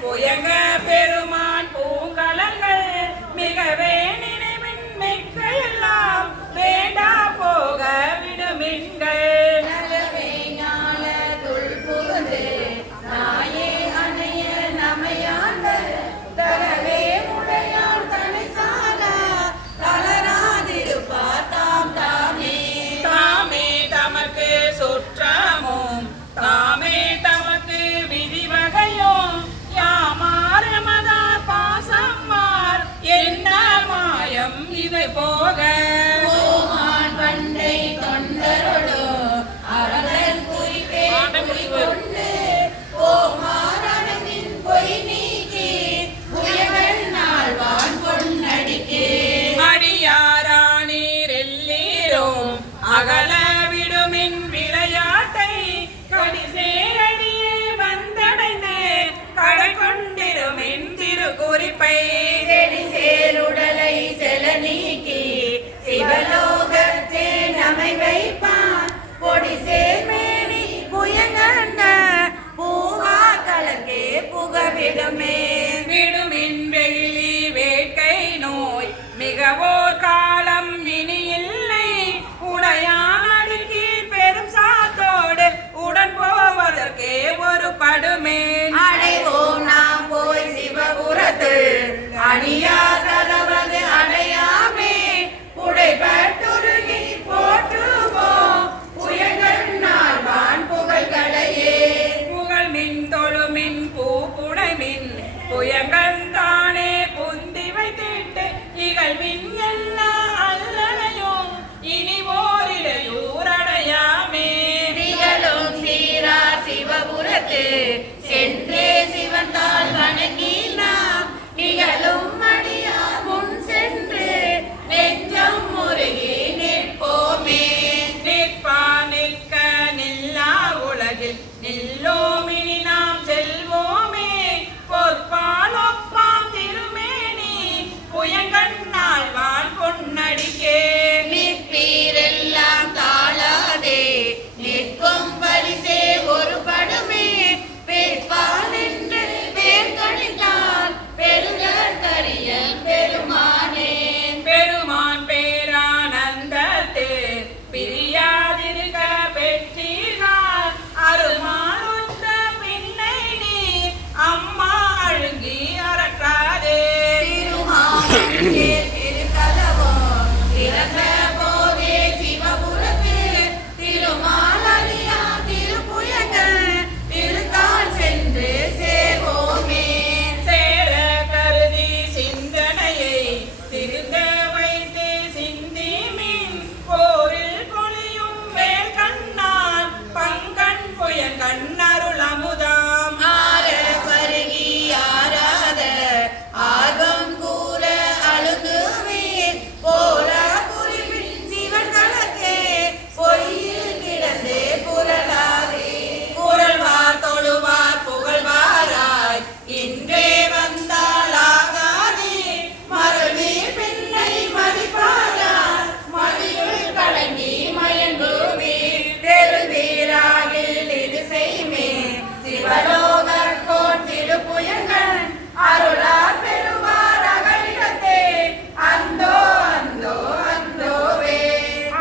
புயங்க பெருமான் பூங்கலங்கள் மிகவே நினைவின் மிக்கையெல்லாம் வேண்டா போக விடுமின்கள் போக பண்டை தொண்டரோடு அவர்கள் குறிப்பே கொண்டு ஓமாரணின் பொய் நீக்கி புயங்கள் நாள்வான் பொன்னடிக்கே அடியாரானீர் எல்லீரும் அகல விடுமின் விளையாட்டை கடி சேரடியே வந்தடைந்து கடை கொண்டிருமின் திரு குறிப்பை செடி சேருடலை செல நீக்கி சிவலோகத்தே நமை வைப்பான் பொடி சேர்மேனி புயங்கண்ட பூவா கலக்கே புகவிடுமே விடுமின் வெயிலி வேட்கை நோய் மிகவோர் காலம் இனி இல்லை உடையாடி கீழ் பெரும் சாத்தோடு உடன் போவதற்கே ஒரு படுமே அடைவோம் நாம் போய் சிவபுரத்து அணியா கதவது அடையாமே உடைபட்டுருகி போற்றுவோம் புயங்கள் நாள்வான் புகழ்களையே புகழ் மின் தொழுமின் பூப்புடைமின் புயங்கள் தானே புந்தி வைத்திட்டு இகழ்வின் எல்லா அல்லலையும் இனி ஓரிடையூரடையாமே நிகழும் சீரார் சிவபுரத்து சென்றே சிவந்தால் வணங்கி நாம் நிகழும் அடியார் முன் சென்று நெஞ்சம் முருகி நிற்போமே நிற்பா நிற்க நில்லா உலகில் நில்லோமினி நாம் செல்வோமே பொற்பால் ஒப்பாம் திருமேனி புயங்கண்ணால் வாழ் பொன்னடிக்கே நிற்பீரெல்லாம் தாழாதே நிற்கும் பரிசே ஒரு படுமே பேட்பால் நின்று பேர்கணித்தான் பெருகர் கரிய பெருமானே பெருமான் பேரானந்தத்து பிரியாதிருக்க பெற்றீர்கள் அருமானொத்த பின்னை நீ அம்மா அழுங்கி அறக்காதே திருமாலே திருக்கதவோ திறந்த போதே சிவபுரத்து திருமாலரியா திருப்புயங்கள் திருத்தாள் சென்று சேவோமே சேர கருதி சிந்தனையை திருந்த வைத்து சிந்திமின் போரில் பொழியும் வேல் கண்ணால் பங்கண் புயங்கண் அருள் அமுதாம் ஆர பருகி ஆராத ஆர்வம் கூற அழுகுவீர் போல குறிப்பின் சிவன் கலக்கே பொய்யில் கிடந்து புரளாதே புரள்வார் தொழுவார் புகழ்வாராய் இன்றே வந்தாலாகாதே மரபி பின்னை மதிப்பாரார் மதியுள் கலங்கி மயங்குவீர் தெருவீராகில் இது செய்மே சிவலோகர்கோன் திருப்புயங்கள் அருளார் பெறுவார் அகலிடத்தே அந்தோ அந்தோ அந்தோவே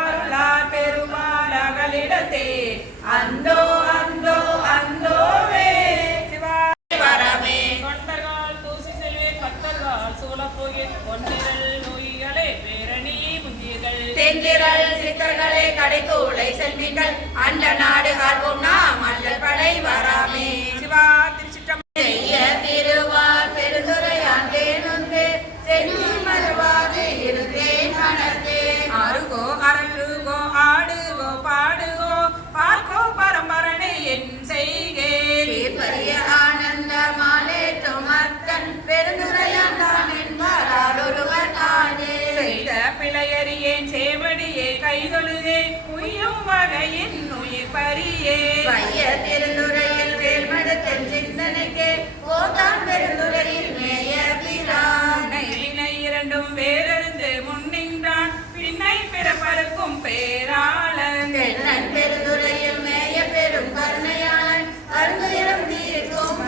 அருளார் பெறுவார் அகலிடத்தே அந்தோ அந்தோ அந்தோவே சிவாரமே தொண்டர்கள் தூசி செல்வேன் பக்தர்கள் சூழப்போகின் பொன்னிரல் நோய்களே பேரணி முந்தியர்கள் தென்திரள் சித்தர்களே கடைக்கூளை செல்வீர்கள் அண்ட நாடு ஆள்வோம் நாம் அல்லல் படை வராமே சிவா திருச்சிட்டம் திருவார் பெருந்துரையான் தேனுந்து சென்னி மறுவாது இருந்தேன் மனத்தே ஆறுகோ அரங்குகோ ஆடுகோ பாடுகோ பார்க்கோ பரம்பரனை என் செய்கே பெரிய ஆனந்த மாலேற்றும் அத்தன் பெருந்துரையான் தான் என்பாரால் ஒருவர் தானே செய்த பிழையறியேன் சேவடியே கைதொழுதே உய்யும் வகையின் உயிர் பரியே பைய திருந்துரையில் வேல்மடத்தன் சிந்தனைக்கே ஓதான் பெருந்துரையில் மேய பிரான் வினை இரண்டும் வேறறிந்து முன்னின்றான் பின்னை பிறப்பருக்கும் பேராளன் பெருந்துரையில் மேய பெரும் கருணையாளன் அருந்துயிரம் தீர்க்கும்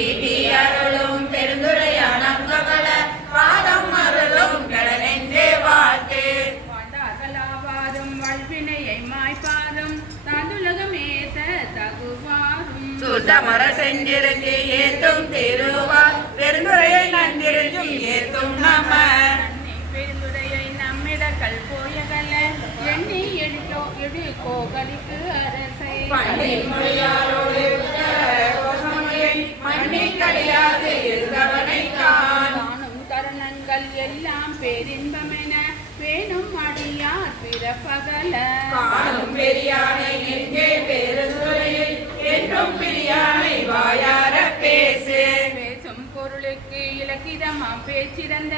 ஈட்டி அருளும் பெருந்துரையான கமல பாதம் அருளும் கடனென்றே வாழ்த்து அகலாவாதும் வாழ்வினையை மாய்ப்பாதும் தாந்துலகமேத்த தகுவாரும் சுத்தமர செஞ்சிருக்கு ஏத்தும் திருவா பெருந்துரையை நன்றிருக்கும் ஏத்தும் நம பெருந்துரையை நம்மிடக்கல் போயகல எண்ணி எடுத்தோ எடு கோகலிக்கு அரசை மொழியாரோடு மண்ணி கிடையாது இருந்தவனை காணும் கரணங்கள் எல்லாம் பேரின்பமென வேணும் அடியார் பிறப்பகல காணும் பெரியானை எங்கே பெருந்துரையில் என்றும் பிரியானை வாயார பேசு பேசும் பொருளுக்கு இலக்கிதமாம் பேச்சிறந்த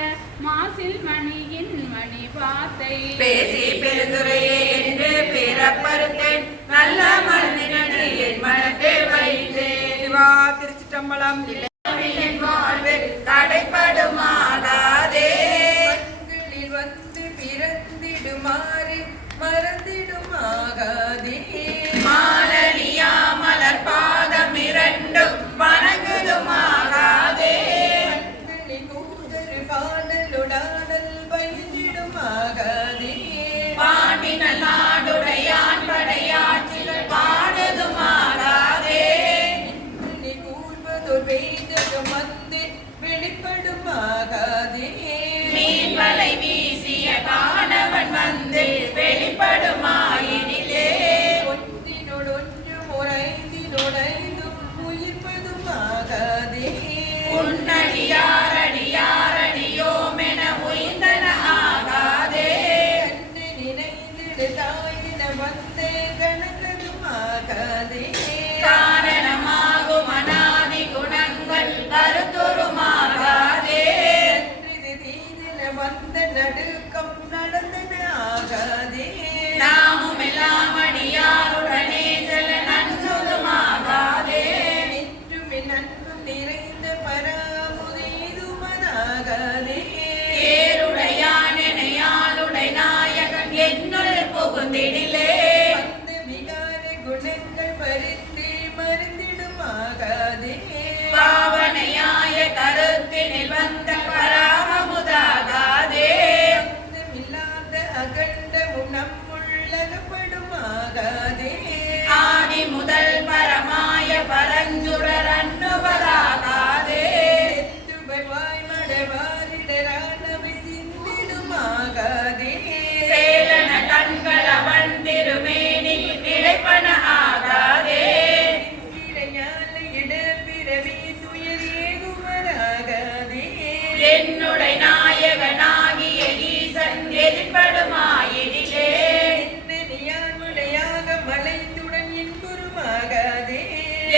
மாசில் மணியின் மணி வார்த்தை பேசி பெருந்துரையே என்று பிறப்பறுத்தேன் நல்ல மனிதனடி என் மனத்தை வைத்தேன் சிவா திருச்சிற்றம்பலம் என் வாழ்வில் தடைப்படுமாகாதே வந்து பிறந்திடுமாறு மறந்திடுமாகாதே மாலனியா மலர் பாதம் இரண்டும் வணங்குதுமாகாதே கூதரு பாடலுடாடல் பயின்றிடுமாகாதே பாண்டினல் நாடுடையான் படையாற்றில் பாடுதுமாகாதே நீ கூர்வதோர் வேதகம் வந்து வெளிப்படுமாகாதே மீன் வலை வீசிய காணவன் வந்து வெளிப்படுமாயினிலே ஒன்றினோடொன்று ஐந்தினோடைந்தும் உயிர்ப்பதுமாகாதே உன்னடியாரடியாரடியோமென உயிர்ந்தன ஆகாதே கண்டு நினைந்திடு தாயின வந்து கணக்கதுமாகாதே காரணமாகும் அநாதி குணங்கள் கருத்துருமாகாதே இது தீதின வந்த நடுக்கம் நடந்தன ஆகாதே நாமும் எல்லாம் அடியாருடனே செல நன்றுதுமாகாதே என்றும் என் அன்பும் நிறைந்த பராமுதேதுமனாகாதே ஏருடையான் எனையாளுடை நாயகன் என்னுள் புகுந்திடிலே அந்த விகார குணங்கள் பறித்து மருந்திடுமாகாதே பாவனையாய கருத்தினில் வந்த பராமமுதாகாதே இல்லாத அகண்டமும் நம்முள்ளகப்படுமாகாதே ஆதி முதல் பரமாய பரஞ்சுடர் அன்னுவராகாதே வாய் மடவாரிடரானவை சிந்திடுமாகாதே சேலன கண்கள் அவன் திருமேனி நிலைப்பன ஆகாதே ஞான இட பிறவி துயரேகுமராகாதே என்னுடைய நாயகனாகிய ஈசன் எதிர்படுமாயினிலே என்னையானுடையாக மலைத்துடன் என்புருமாகாதே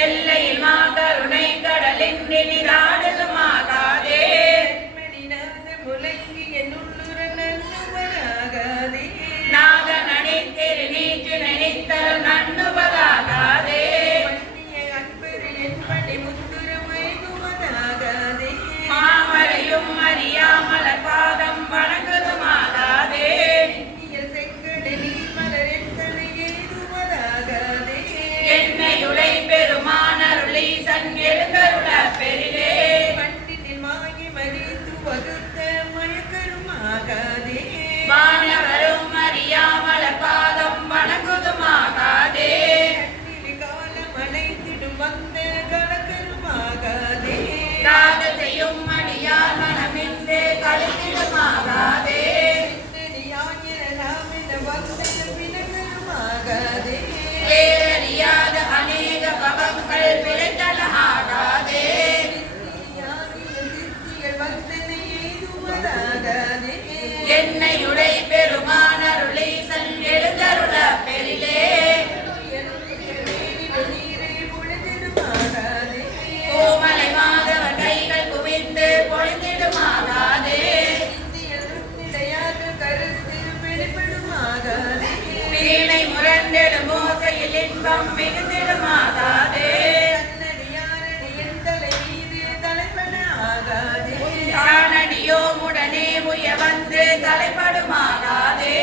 எல்லையில் மாகருணை கடலின் நினிதாடுதுமாகாதே மணிநாத முழங்கி என்னுள்ளுர நன்னுவராகாதே நாதனடி திருநீற்று நினைத்தல் நன்னுவதாகாதே மன்னிய அன்பரு என்படி முத்துரமைகுவதாகாதே மாமரையும் அறியாமல பாதம் வணங்குதுமாகாதே செங்கட நீர்மலர் எத்தனை ஏதுவதாகாதே என்னையுடை பெருமானருளீசன் எழுந்தருள பெரிலே மண்ணினில் மாயி மறித்து வகுத்த மயக்கருமாகாதே வானவரும் அறியாமல பாதம் வணங்குதுமாகாதே கண்ணில் காலம் அனைத்திடும் வந்த கணக்கருமாகாதே ராக செய்யும் அடியார் மனமின்றே கழித்திடுமாகாதே பேரறியாத அநேக பகங்கள் பிழைத்தன ஆகாதே என்னையுடை பெருமானருளீசன் எழுந்தருள பெரிலே கோமலை மாதவ கைகள் குவிந்து பொழிந்திடுமாகாதே வீணை முரண்டெடும் ஓசையில் இன்பம் மிகுந்திடுமாகாதே தானடியோ உடனே உய வந்து தலைப்படுமாகாதே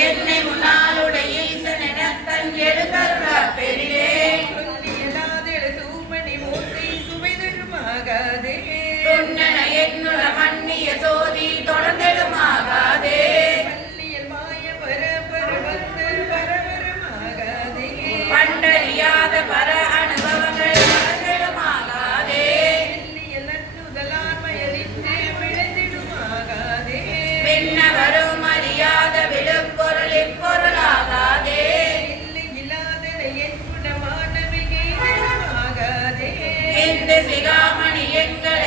என்னை முன்னாளுடைய ஈசனிடத்தன் எழுந்தருள இந்த சிகாமணி எங்கள்